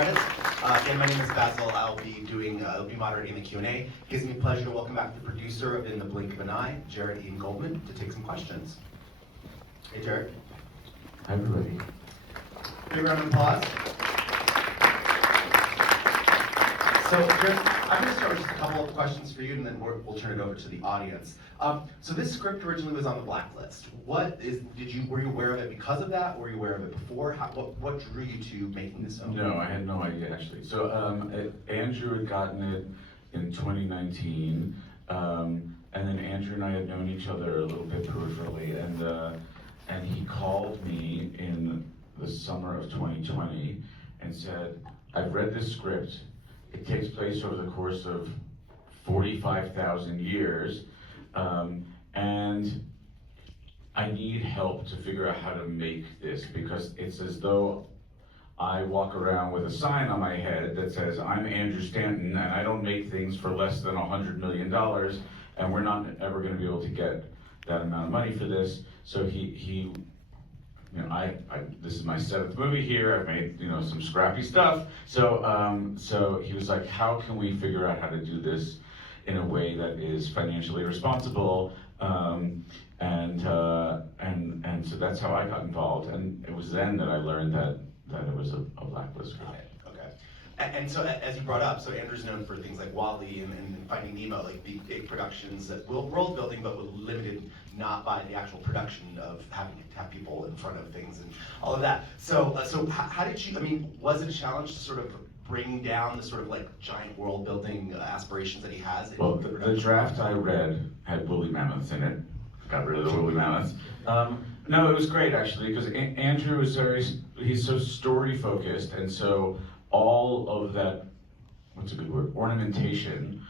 credits. Again, my name is Basil. I'll be moderating the Q&A. It gives me pleasure to welcome back the producer of In the Blink of an Eye, Jared Ian Goldman, to take some questions. Hey, Jared. Hi, everybody. Big round of applause. So, Jared, I'm going to start with just a couple of questions for you, and then we'll turn it over to the audience. So this script originally was on the blacklist. Were you aware of it because of that? Were you aware of it before? What drew you to making this film? No, I had no idea, actually. So Andrew had gotten it in 2019, and then Andrew and I had known each other a little bit peripherally, and he called me in the summer of 2020 and said, I've read this script. It takes place over the course of 45,000 years, and I need help to figure out how to make this, because it's as though I walk around with a sign on my head that says, I'm Andrew Stanton, and I don't make things for less than $100 million, and we're not ever going to be able to get that amount of money for this. So he this is my 7th movie here. I've made, some scrappy stuff. So he was like, how can we figure out how to do this in a way that is financially responsible? And so that's how I got involved. And it was then that I learned that it was a blacklist script. Okay. And so, as you brought up, so Andrew's known for things like WALL-E and Finding Nemo, like big productions that world building, but with limited not by the actual production of having to have people in front of things and all of that. So how did you? Was it a challenge to sort of bring down the sort of like giant world building aspirations that he has? Well, the draft I read had woolly mammoths in it. Got rid of the woolly mammoths. No, it was great actually, because Andrew is he's so story focused, and so all of that, what's a good word, ornamentation,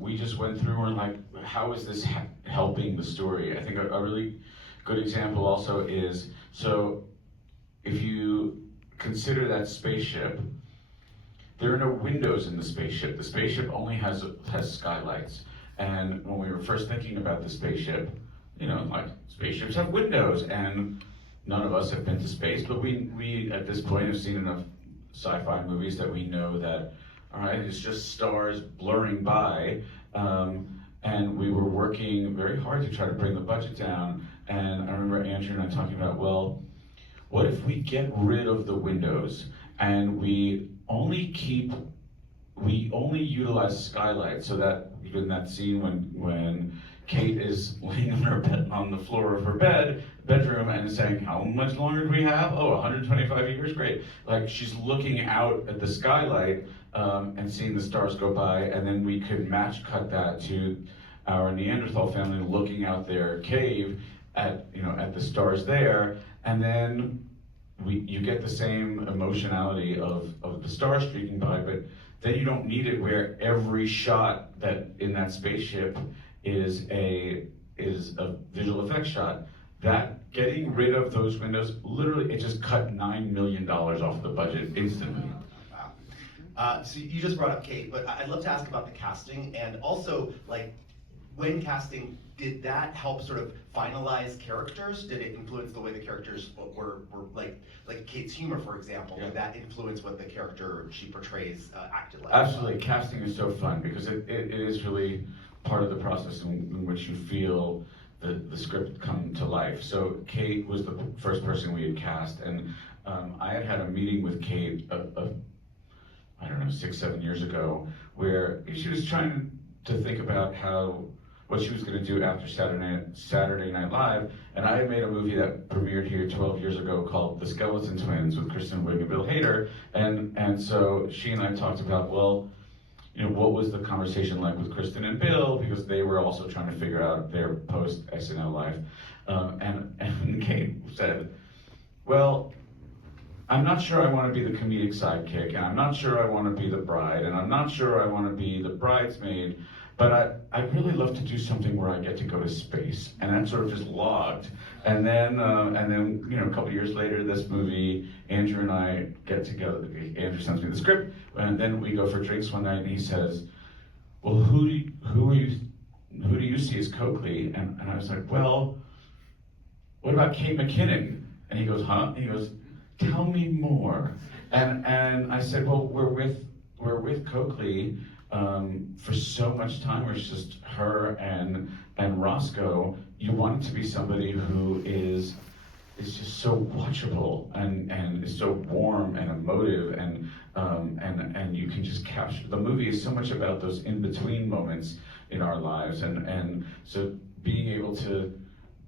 we just went through and like, how is this helping the story? I think a really good example also is, so if you consider that spaceship, there are no windows in the spaceship. The spaceship only has skylights. And when we were first thinking about the spaceship, like spaceships have windows, and none of us have been to space, but we at this point have seen enough sci-fi movies that we know that, all right, it's just stars blurring by, and we were working very hard to try to bring the budget down. And I remember Andrew and I talking about, well, what if we get rid of the windows and we only utilize skylights, so that even that scene when Kate is laying on her bed, on the floor of her bedroom, and is saying, how much longer do we have? Oh, 125 years, great. Like, she's looking out at the skylight and seeing the stars go by, and then we could match cut that to our Neanderthal family looking out their cave at the stars there, and then you get the same emotionality of the stars streaking by, but then you don't need it where every shot that in that spaceship is a visual effects shot. That getting rid of those windows, literally, it just cut $9 million off the budget instantly. Wow. So you just brought up Kate, but I'd love to ask about the casting, and also like when casting, did that help sort of finalize characters? Did it influence the way the characters were like Kate's humor, for example? Yeah. Did that influence what the character she portrays acted like? Absolutely, casting is so fun because it is really part of the process in which you feel the script come to life. So Kate was the first person we had cast, and I had a meeting with Kate, I don't know, 6-7 years ago, where she was trying to think about what she was going to do after Saturday Night Live, and I had made a movie that premiered here 12 years ago called The Skeleton Twins with Kristen Wiig and Bill Hader, and so she and I talked about, well, what was the conversation like with Kristen and Bill, because they were also trying to figure out their post-SNL life, and Kate said, well, I'm not sure I want to be the comedic sidekick, and I'm not sure I want to be the bride, and I'm not sure I want to be the bridesmaid, but I'd really love to do something where I get to go to space. And that sort of just logged. And then a couple years later, this movie, Andrew and I get together. Andrew sends me the script, and then we go for drinks one night, and he says, well, who do you see as Coakley? And I was like, well, what about Kate McKinnon? And he goes, huh? And he goes, tell me more. And I said, well, we're with Coakley for so much time, where it's just her and Roscoe. You want it to be somebody who is just so watchable and is so warm and emotive and you can just capture. The movie is so much about those in-between moments in our lives, and so being able to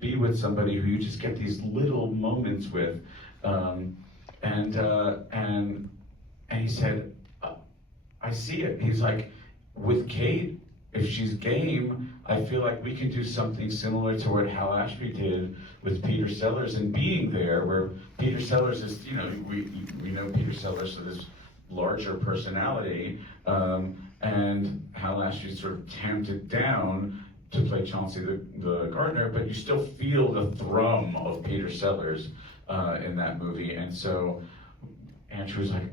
be with somebody who you just get these little moments with, and he said, I see it. He's like, with Kate, if she's game, I feel like we can do something similar to what Hal Ashby did with Peter Sellers, and being there, where Peter Sellers is, we know Peter Sellers for this larger personality, and Hal Ashby sort of tamped it down to play Chauncey the gardener, but you still feel the thrum of Peter Sellers in that movie. And so Andrew was like,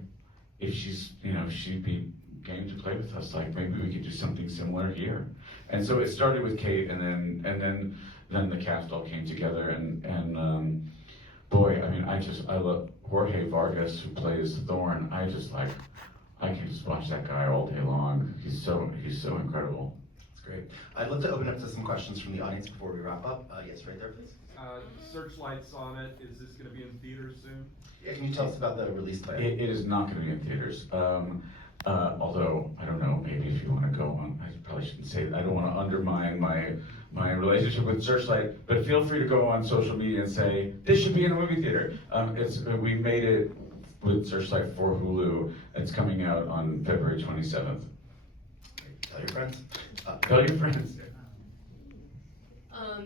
if she'd be game to play with us, like maybe we could do something similar here. And so it started with Kate, and then the cast all came together, and boy, I mean, I love Jorge Vargas, who plays Thorne. I can just watch that guy all day long. He's so incredible. That's great. I'd love to open up to some questions from the audience before we wrap up. Yes, right there, please. Searchlights on it. Is this going to be in theaters soon? Yeah, can you tell us about the release plan? It is not going to be in theaters. Although, I don't know, maybe if you want to go on, I probably shouldn't say that. I don't want to undermine my relationship with Searchlight, but feel free to go on social media and say, this should be in a movie theater. We made it with Searchlight for Hulu. It's coming out on February 27th. Tell your friends. Tell your friends.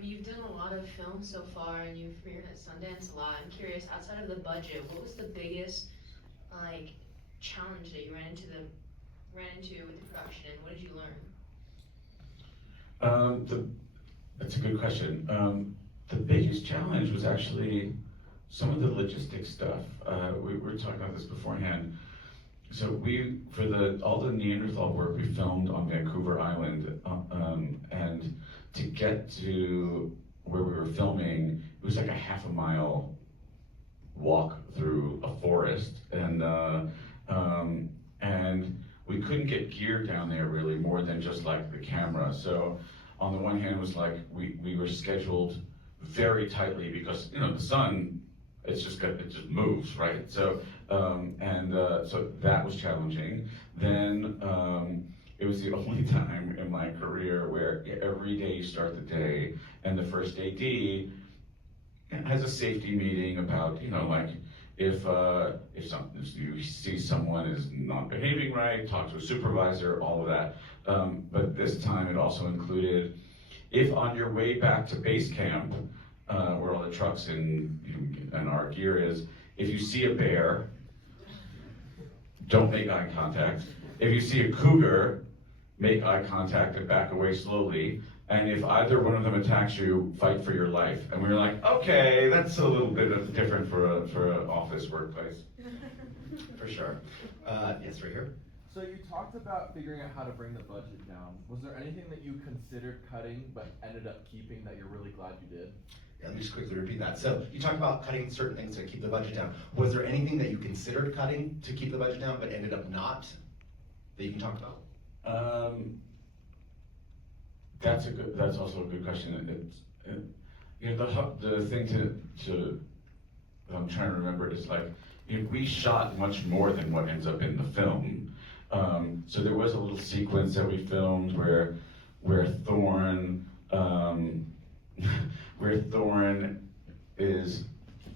You've done a lot of films so far, and you've premiered at Sundance a lot. I'm curious, outside of the budget, what was the biggest challenge that you ran into with the production, and what did you learn? That's a good question. The biggest challenge was actually some of the logistics stuff. We were talking about this beforehand. So all the Neanderthal work we filmed on Vancouver Island, and to get to where we were filming, it was like a half a mile walk through a forest, and we couldn't get gear down there really more than just like the camera. So on the one hand, it was like we were scheduled very tightly because the sun, it just moves, right? So so that was challenging. Then it was the only time in my career where every day you start the day, and the first AD has a safety meeting about if you see someone is not behaving right, talk to a supervisor, all of that. But this time it also included, if on your way back to base camp, where all the trucks and our gear is, if you see a bear, don't make eye contact. If you see a cougar, make eye contact and back away slowly. And if either one of them attacks you, fight for your life. And we were like, okay, that's a little bit different for an office workplace. For sure. Yes, right here. So you talked about figuring out how to bring the budget down. Was there anything that you considered cutting but ended up keeping that you're really glad you did? Yeah, let me just quickly repeat that. So you talked about cutting certain things to keep the budget down. Was there anything that you considered cutting to keep the budget down but ended up not, that you can talk about? That's also a good question. The thing to I'm trying to remember is we shot much more than what ends up in the film. So there was a little sequence that we filmed where Thorne is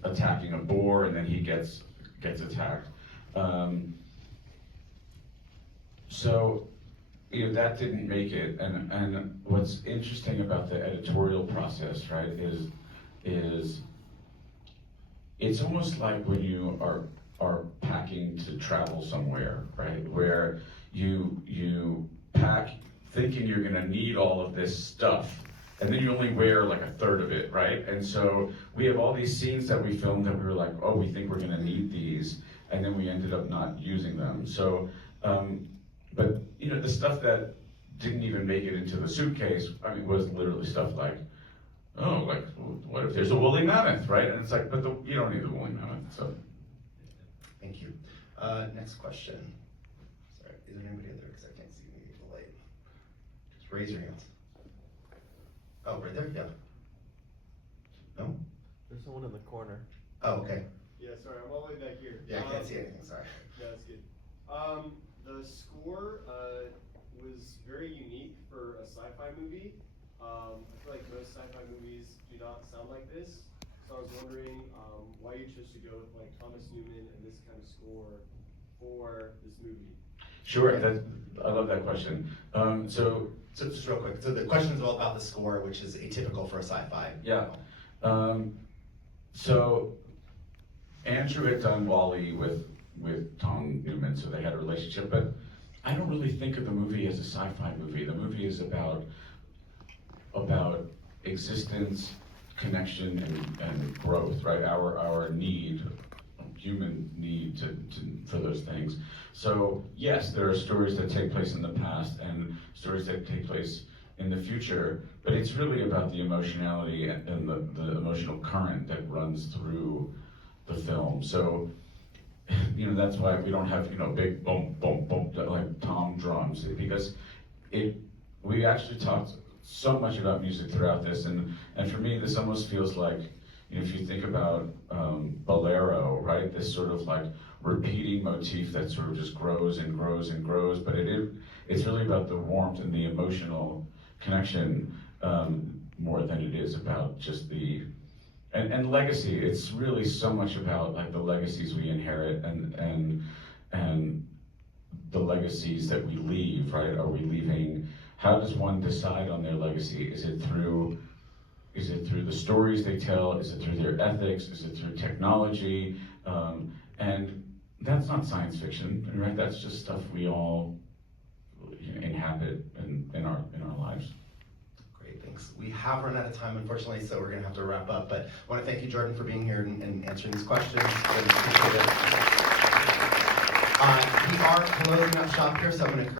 attacking a boar, and then he gets attacked. So that didn't make it, and what's interesting about the editorial process, right, is it's almost like when you are packing to travel somewhere, right, where you pack thinking you're gonna need all of this stuff, and then you only wear like a third of it, right? And so we have all these scenes that we filmed that we were like, oh, we think we're gonna need these, and then we ended up not using them. So, but the stuff that didn't even make it into the suitcase, was literally stuff like, what if there's a woolly mammoth, right? And it's like, but you don't need the woolly mammoth, so. Next question. Sorry, is there anybody out there? Because I can't see the light. Just raise your hands. Oh, right there, yeah. No? There's someone in the corner. Oh, okay. Yeah, sorry, I'm all the way back here. Yeah, I can't see anything, sorry. Yeah, that's good. The score, was very unique for a sci-fi movie. I feel like most sci-fi movies do not sound like this. So I was wondering, why you chose to go with like Thomas Newman and this kind of score for this movie. Sure, I love that question. So So just real quick, so the question is all about the score, which is atypical for a sci-fi. Yeah. So Andrew had done Wall-E with Tom Newman, so they had a relationship, but I don't really think of the movie as a sci-fi movie. The movie is about existence, connection, and growth, right? Our need, human need for those things. So yes, there are stories that take place in the past and stories that take place in the future, but it's really about the emotionality and the emotional current that runs through the film. So, that's why we don't have, big boom, boom, boom, like tom drums, because we actually talked so much about music throughout this, and for me, this almost feels like, if you think about bolero, right? This sort of like repeating motif that sort of just grows and grows and grows, but it's really about the warmth and the emotional connection more than it is about just and legacy. It's really so much about like the legacies we inherit and the legacies that we leave, right? Are we leaving? How does one decide on their legacy? Is it through the stories they tell? Is it through their ethics? Is it through technology? And that's not science fiction, right? That's just stuff we all inhabit in our lives. Great, thanks. We have run out of time, unfortunately, so we're gonna have to wrap up, but I wanna thank you, Jordan, for being here and answering these questions. Really appreciate it. We are closing up shop here, so I'm gonna